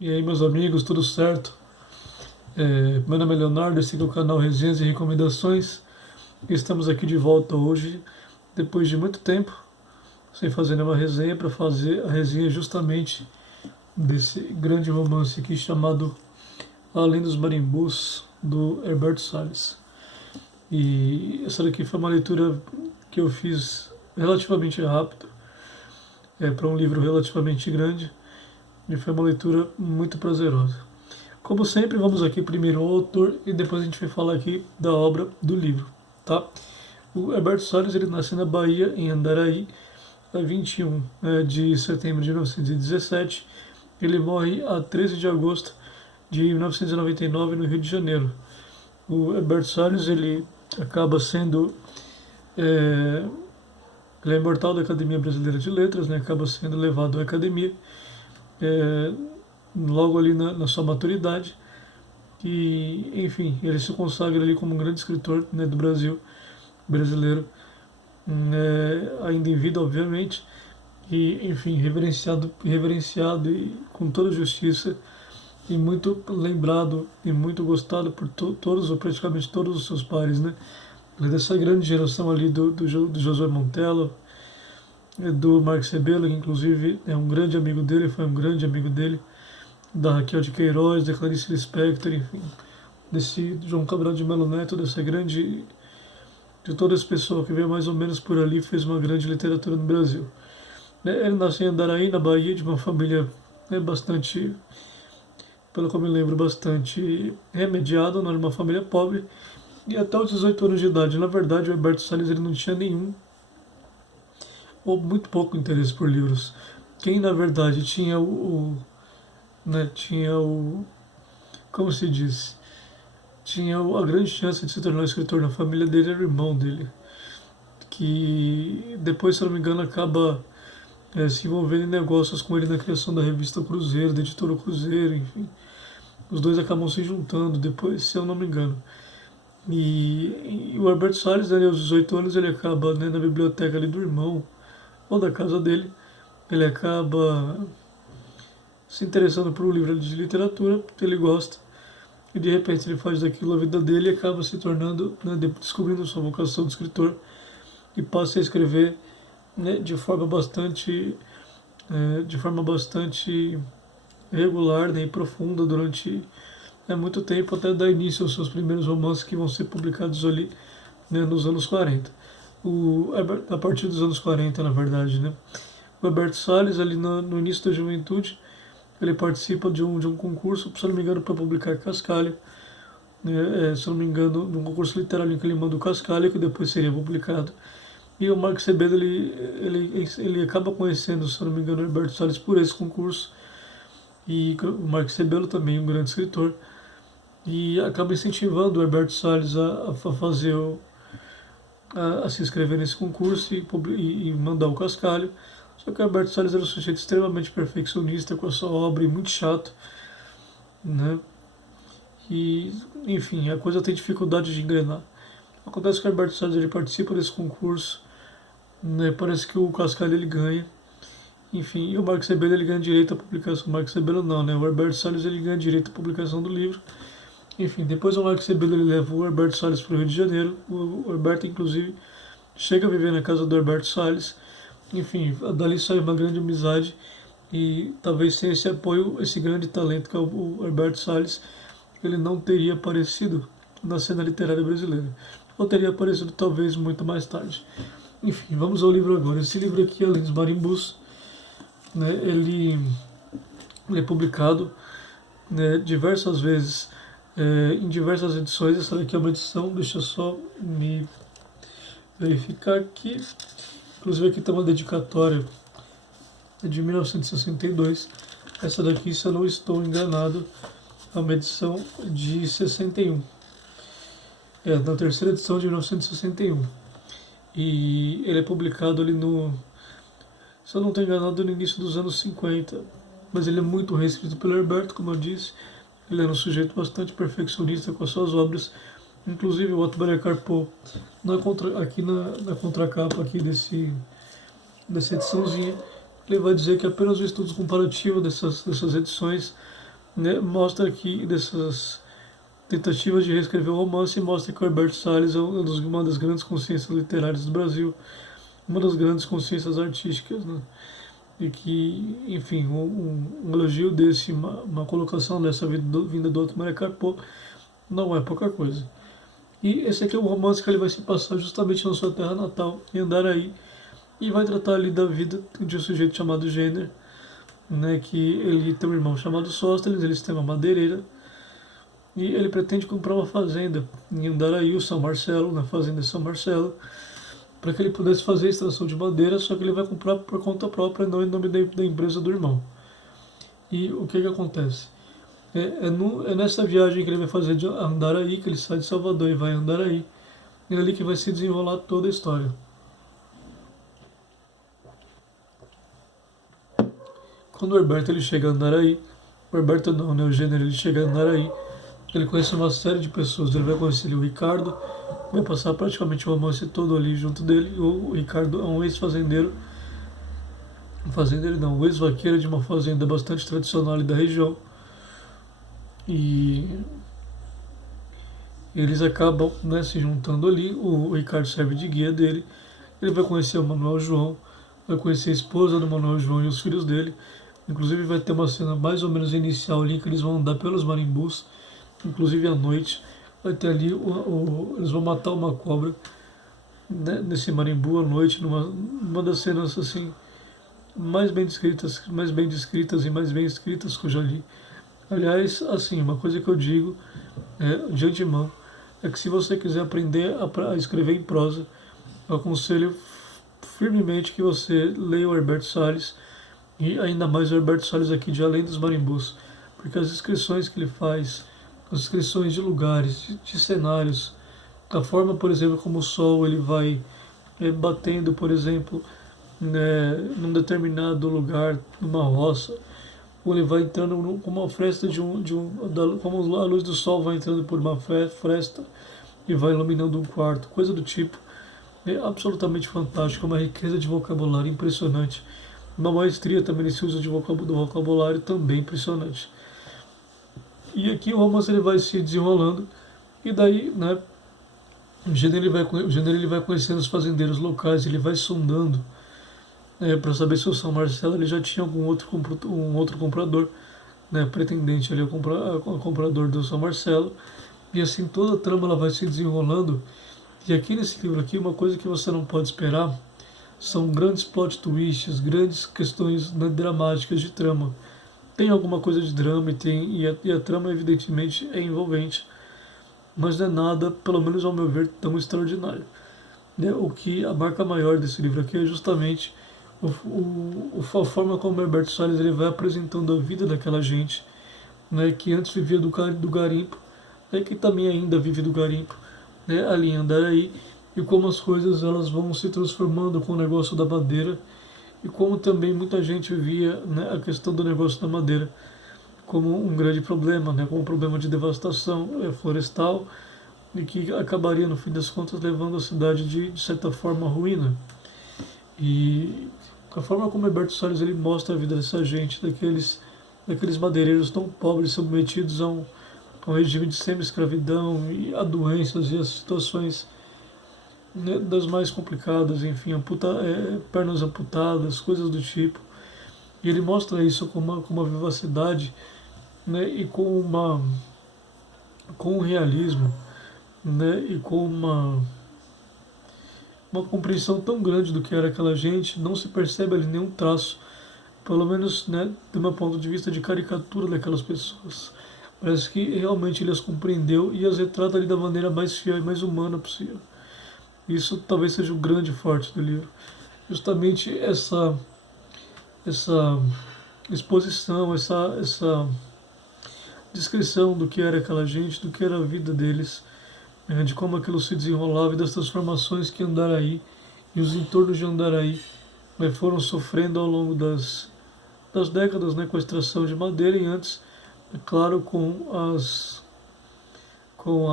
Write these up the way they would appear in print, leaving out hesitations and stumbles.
E aí, meus amigos, tudo certo? Meu nome é Leonardo, esse aqui é o canal Resenhas e Recomendações. Estamos aqui de volta hoje, depois de muito tempo, sem fazer nenhuma resenha, para fazer a resenha justamente desse grande romance aqui chamado Além dos Marimbus, do Herberto Salles. E essa daqui foi uma leitura que eu fiz relativamente rápido, para um livro relativamente grande, e foi uma leitura muito prazerosa. Como sempre, vamos aqui primeiro ao autor e depois a gente vai falar aqui da obra do livro, tá? O Herberto Salles, ele nasceu na Bahia, em Andaraí, a 21 de setembro de 1917. Ele morre a 13 de agosto de 1999 no Rio de Janeiro. O Herberto Salles, ele acaba sendo é, ele é imortal da Academia Brasileira de Letras, né? Acaba sendo levado à academia é, logo ali na sua maturidade. E, enfim, ele se consagra ali como um grande escritor, né, do Brasil, brasileiro, ainda em vida, obviamente, e, enfim, reverenciado e com toda justiça, e muito lembrado e muito gostado por todos, ou praticamente todos os seus pares, né? Ele é dessa grande geração ali do Josué Montella, do Marcos Rebelo, que inclusive é um grande amigo dele, foi um grande amigo dele, da Raquel de Queiroz, da Clarice Lispector, enfim, desse João Cabral de Melo Neto, dessa grande, de todo esse pessoal que veio mais ou menos por ali, fez uma grande literatura no Brasil. Ele nasceu em Andaraí, na Bahia, de uma família bastante, pelo que eu me lembro, bastante remediada, não era uma família pobre, e até os 18 anos de idade. Na verdade, o Herberto Salles ele não tinha nenhum ou muito pouco interesse por livros. Quem, na verdade, tinha tinha o, como se diz, tinha a grande chance de se tornar escritor na família dele era o irmão dele, que depois, se eu não me engano, acaba se envolvendo em negócios com ele na criação da revista Cruzeiro, da editora Cruzeiro, enfim. Os dois acabam se juntando depois, se eu não me engano. E o Alberto Salles, ali, aos 18 anos, ele acaba, né, na biblioteca ali do irmão, ou da casa dele, ele acaba se interessando por um livro de literatura, que ele gosta, e de repente ele faz daquilo a vida dele e acaba se tornando, né, descobrindo sua vocação de escritor e passa a escrever, né, de forma bastante regular, né, e profunda durante muito tempo, até dar início aos seus primeiros romances que vão ser publicados ali, né, nos anos 40. A partir dos anos 40, na verdade, né? O Alberto Salles, ali no início da juventude, ele participa de um concurso, se não me engano, para publicar Cascalho, né, se não me engano, de um concurso literário em que ele manda o Cascalho, que depois seria publicado. E o Marcos Sebedo, ele acaba conhecendo, se não me engano, o Herberto Salles por esse concurso. E o Marcos Sebedo também, um grande escritor. E acaba incentivando o Herberto Salles a fazer a se inscrever nesse concurso e mandar o cascalho. Só que o Herberto Salles era um sujeito extremamente perfeccionista com a sua obra e muito chato, né? E, enfim, a coisa tem dificuldade de engrenar. Acontece que o Herberto Salles ele participa desse concurso, né? Parece que o cascalho ele ganha. Enfim, e o Marcos Rebelo ele ganha direito à publicação. O Marcos Rebelo não, né? O Herberto Salles ele ganha direito à publicação do livro. Enfim, depois o Marcos Rebelo ele leva o Herberto Salles para o Rio de Janeiro. O Herberto, inclusive, chega a viver na casa do Herberto Salles. Enfim, dali sai uma grande amizade e talvez sem esse apoio, esse grande talento que é o Herberto Salles, ele não teria aparecido na cena literária brasileira. Ou teria aparecido talvez muito mais tarde. Enfim, vamos ao livro agora. Esse livro aqui, Além dos Marimbus, né, ele é publicado, né, diversas vezes, em diversas edições. Essa daqui é uma edição, deixa eu só me verificar aqui. Inclusive aqui está uma dedicatória de 1962. Essa daqui, se eu não estou enganado, é uma edição de 61. Na terceira edição de 1961. E ele é publicado ali se eu não estou enganado, no início dos anos 50. Mas ele é muito reescrito pelo Herberto, como eu disse. Ele era um sujeito bastante perfeccionista com as suas obras. Inclusive o Otto Belecar-Poe, aqui na contracapa aqui dessa ediçãozinha, ele vai dizer que apenas o estudo comparativo dessas edições né, mostra aqui dessas tentativas de reescrever o romance, mostra que o Herbert Salles é uma das grandes consciências literárias do Brasil, uma das grandes consciências artísticas, né? E que, enfim, um elogio desse, uma colocação dessa vinda do Otto Maria Carpo não é pouca coisa. E esse aqui é um romance que ele vai se passar justamente na sua terra natal, em Andaraí, e vai tratar ali da vida de um sujeito chamado Jenner, né, que ele tem um irmão chamado Sóstenes, eles têm uma madeireira, e ele pretende comprar uma fazenda em Andaraí, o São Marcelo, na fazenda de São Marcelo, para que ele pudesse fazer a extração de madeira, só que ele vai comprar por conta própria, não em nome da empresa do irmão. E o que acontece? É nessa viagem que ele vai fazer de Andaraí, que ele sai de Salvador e vai a Andaraí, é ali que vai se desenrolar toda a história. Quando o Herberto ele chega a Andaraí, o Herberto não, né, o Gênero ele chega a Andaraí, ele conhece uma série de pessoas, ele vai conhecer ali o Ricardo, vai passar praticamente o romance todo ali junto dele. O Ricardo é um ex-fazendeiro, fazendeiro não, um ex-vaqueiro de uma fazenda bastante tradicional ali da região. E eles acabam, né, se juntando ali, o Ricardo serve de guia dele, ele vai conhecer o Manuel João, vai conhecer a esposa do Manuel João e os filhos dele. Inclusive vai ter uma cena mais ou menos inicial ali que eles vão andar pelos marimbus, inclusive à noite. Vai ter ali, eles vão matar uma cobra, né, nesse marimbu à noite, numa das cenas assim mais bem descritas e mais bem escritas que eu já li. Aliás, assim, uma coisa que eu digo de antemão é que se você quiser aprender a escrever em prosa, eu aconselho firmemente que você leia o Herberto Salles, e ainda mais o Herberto Salles aqui de Além dos Marimbus, porque as descrições que ele faz, as descrições de lugares, de cenários, a forma, por exemplo, como o sol ele vai batendo, por exemplo, né, num determinado lugar, numa roça, ou ele vai entrando como uma fresta como a luz do sol vai entrando por uma fresta e vai iluminando um quarto, coisa do tipo. É absolutamente fantástico, uma riqueza de vocabulário impressionante, uma maestria também nesse uso do vocabulário também impressionante. E aqui o romance ele vai se desenrolando, e daí, né, o gênero ele vai conhecendo os fazendeiros locais, ele vai sondando para saber se o São Marcelo ele já tinha um outro comprador, né, pretendente ali ao comprador do São Marcelo. E assim toda a trama ela vai se desenrolando. E aqui nesse livro aqui, uma coisa que você não pode esperar são grandes plot twists, grandes questões, né, dramáticas de trama. Tem alguma coisa de drama e a trama evidentemente é envolvente, mas não é nada, pelo menos ao meu ver, tão extraordinário. Né? O que a marca maior desse livro aqui é justamente a forma como o Herbert Salles ele vai apresentando a vida daquela gente, né, que antes vivia do garimpo, né, que também ainda vive do garimpo, né, ali em Andaraí, e como as coisas elas vão se transformando com o negócio da madeira, e como também muita gente via, né, a questão do negócio da madeira como um grande problema, né, como um problema de devastação florestal, e que acabaria, no fim das contas, levando a cidade de certa forma à ruína. E a forma como Heberto Salles ele mostra a vida dessa gente, daqueles madeireiros tão pobres, submetidos a um regime de semi-escravidão e a doenças e as situações, né, das mais complicadas, enfim, pernas amputadas, coisas do tipo. E ele mostra isso com uma vivacidade, né, e com um realismo, né, e com uma compreensão tão grande do que era aquela gente, não se percebe ali nenhum traço, pelo menos, né, do meu ponto de vista, de caricatura daquelas pessoas. Parece que realmente ele as compreendeu e as retrata ali da maneira mais fiel e mais humana possível. Isso talvez seja o grande forte do livro. Justamente essa exposição, essa descrição do que era aquela gente, do que era a vida deles, de como aquilo se desenrolava e das transformações que Andaraí e os entornos de Andaraí foram sofrendo ao longo das décadas, né, com a extração de madeira e antes, é claro, com as com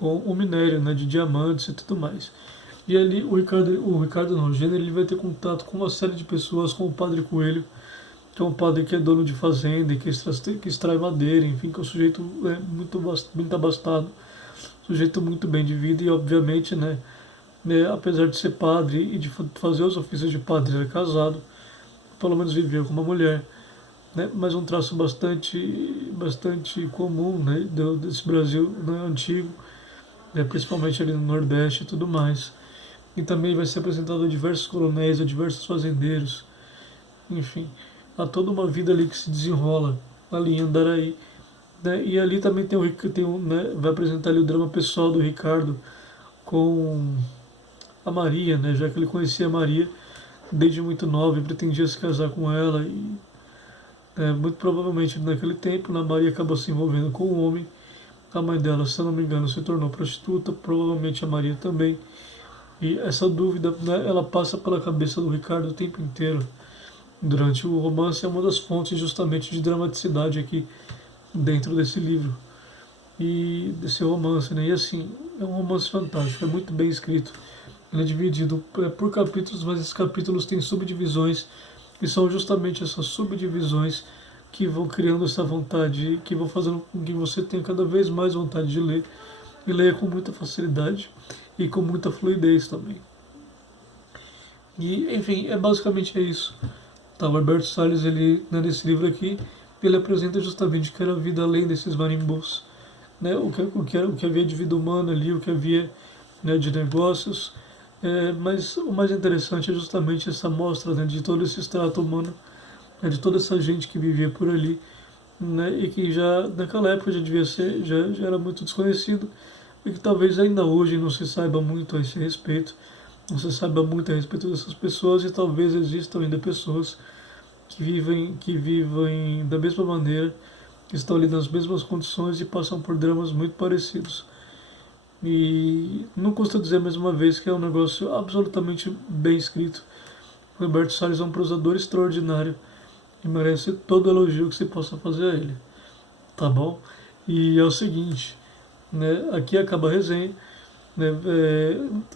o minério, né, de diamantes e tudo mais. E ali o Ricardo não, o Gênero ele vai ter contato com uma série de pessoas, com o Padre Coelho, que é um padre que é dono de fazenda e que extrai madeira, enfim, que é um sujeito muito abastado, sujeito muito bem de vida e, obviamente, apesar de ser padre e de fazer os ofícios de padre, ele é casado, pelo menos viveu com uma mulher, mas um traço bastante comum, desse Brasil, antigo, principalmente ali no Nordeste e tudo mais. E também vai ser apresentado a diversos coronéis, a diversos fazendeiros, enfim, há toda uma vida ali que se desenrola ali em Andaraí. E ali também vai apresentar ali o drama pessoal do Ricardo com a Maria, já que ele conhecia a Maria desde muito nova e pretendia se casar com ela. E muito provavelmente naquele tempo, a Maria acabou se envolvendo com um homem. A mãe dela, se eu não me engano, se tornou prostituta, provavelmente a Maria também. E essa dúvida, ela passa pela cabeça do Ricardo o tempo inteiro. Durante o romance é uma das fontes justamente de dramaticidade aqui dentro desse livro e desse romance, E assim, é um romance fantástico, é muito bem escrito. Ele é dividido por capítulos, mas esses capítulos têm subdivisões e são justamente essas subdivisões que vão criando essa vontade, que vão fazendo com que você tenha cada vez mais vontade de ler e leia com muita facilidade e com muita fluidez também. E, enfim, basicamente é isso. Tá, o Alberto Salles, ele, nesse livro aqui, ele apresenta justamente o que era a vida além desses marimbus, o que havia de vida humana ali, o que havia de negócios, mas o mais interessante é justamente essa mostra de todo esse extrato humano, de toda essa gente que vivia por ali, e que já naquela época já era muito desconhecido, e que talvez ainda hoje não se saiba muito a esse respeito, não se saiba muito a respeito dessas pessoas, e talvez existam ainda pessoas que vivem da mesma maneira, que estão ali nas mesmas condições e passam por dramas muito parecidos. E não custa dizer mais uma vez que é um negócio absolutamente bem escrito. O Roberto Salles é um prosador extraordinário e merece todo o elogio que se possa fazer a ele. Tá bom? E é o seguinte, aqui acaba a resenha.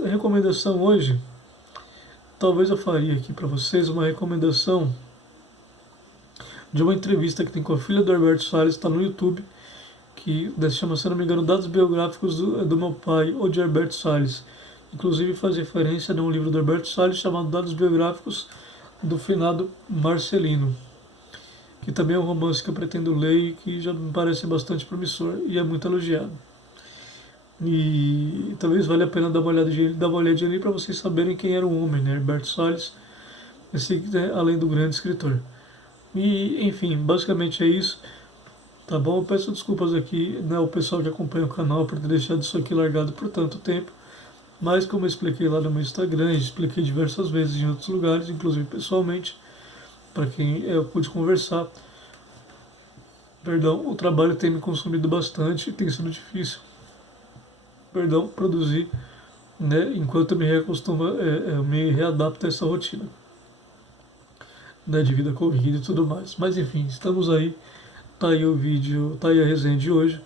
A recomendação hoje, talvez eu faria aqui para vocês uma recomendação de uma entrevista que tem com a filha do Alberto Salles, está no YouTube, que se chama, se não me engano, Dados Biográficos do Meu Pai, ou de Alberto Salles. Inclusive faz referência a um livro do Alberto Salles chamado Dados Biográficos do finado Marcelino, que também é um romance que eu pretendo ler e que já me parece bastante promissor e é muito elogiado. E talvez valha a pena dar uma olhadinha ali para vocês saberem quem era o homem, Alberto Salles, além do grande escritor. E, enfim, basicamente é isso, tá bom? Eu peço desculpas aqui, ao pessoal que acompanha o canal por ter deixado isso aqui largado por tanto tempo, mas como eu expliquei lá no meu Instagram, expliquei diversas vezes em outros lugares, inclusive pessoalmente, para quem eu pude conversar, o trabalho tem me consumido bastante e tem sido difícil, produzir, enquanto eu eu me readapto a essa rotina, de vida corrida e tudo mais. Mas enfim, estamos aí, tá aí o vídeo, tá aí a resenha de hoje.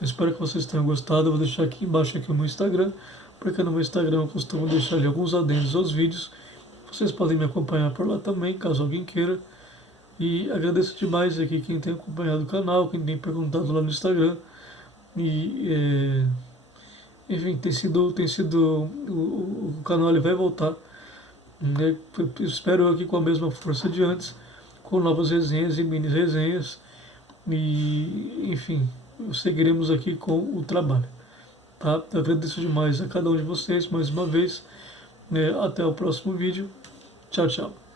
Eu espero que vocês tenham gostado. Eu vou deixar aqui embaixo aqui o meu Instagram, porque no meu Instagram eu costumo deixar ali alguns adendos aos vídeos. Vocês podem me acompanhar por lá também, caso alguém queira. E agradeço demais aqui quem tem acompanhado o canal, quem tem perguntado lá no Instagram. E enfim, o canal ele vai voltar. Eu espero aqui com a mesma força de antes, com novas resenhas e mini resenhas. E, enfim, seguiremos aqui com o trabalho. Tá? Eu agradeço demais a cada um de vocês mais uma vez. Até o próximo vídeo. Tchau, tchau.